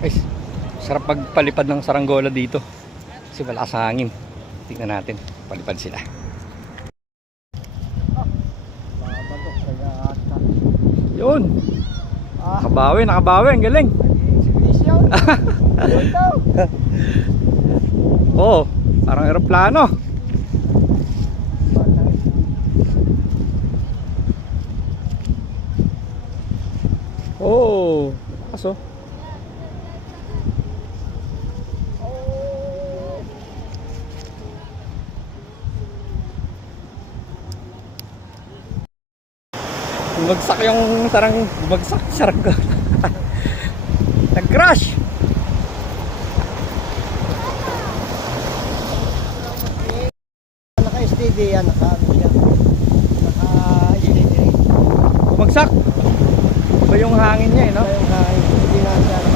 Ay, sarap pagpalipad ng saranggola dito. Kasi wala sa hangin. Tingnan natin, palipad sila. Yun. Nakabawi, ang galing. Oh, parang eroplano. Oh, aso. Bumagsak yung sarang ko. Nag-crash. Naka-steady yan, naka-steady. Bumagsak. Ba yung hangin niya, no? Yung hangin, hindi na siya